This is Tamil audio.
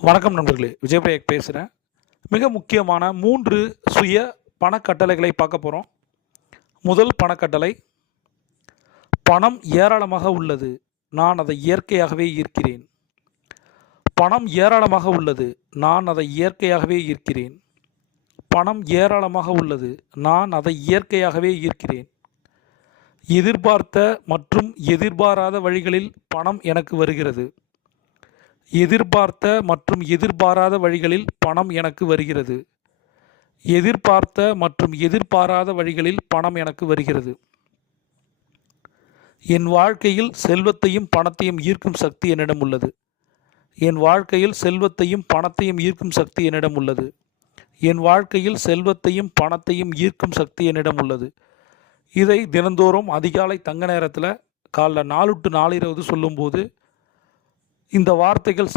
வணக்கம் நண்பர்களே, விஜயபிரேக் பேசுகிறேன். மிக முக்கியமான 3 சுய பணக்கட்டளைகளை பார்க்க போகிறோம். முதல் பணக்கட்டளை, பணம் ஏராளமாக உள்ளது, நான் அதை இயற்கையாகவே ஈர்க்கிறேன். பணம் ஏராளமாக உள்ளது, நான் அதை இயற்கையாகவே ஈர்க்கிறேன். பணம் ஏராளமாக உள்ளது, நான் அதை இயற்கையாகவே ஈர்க்கிறேன். எதிர்பார்த்த மற்றும் எதிர்பாராத வழிகளில் பணம் எனக்கு வருகிறது. எதிர்பார்த்த மற்றும் எதிர்பாராத வழிகளில் பணம் எனக்கு வருகிறது. எதிர்பார்த்த மற்றும் எதிர்பாராத வழிகளில் பணம் எனக்கு வருகிறது. என் வாழ்க்கையில் செல்வத்தையும் பணத்தையும் ஈர்க்கும் சக்தி என்னிடம் உள்ளது. என் வாழ்க்கையில் செல்வத்தையும் பணத்தையும் ஈர்க்கும் சக்தி என்னிடம் உள்ளது. என் வாழ்க்கையில் செல்வத்தையும் பணத்தையும் ஈர்க்கும் சக்தி என்னிடம் உள்ளது. இதை தினந்தோறும் அதிகாலை தங்க நேரத்தில் காலைல 4 to 4:20 சொல்லும்போது இந்த வார்த்தைகள்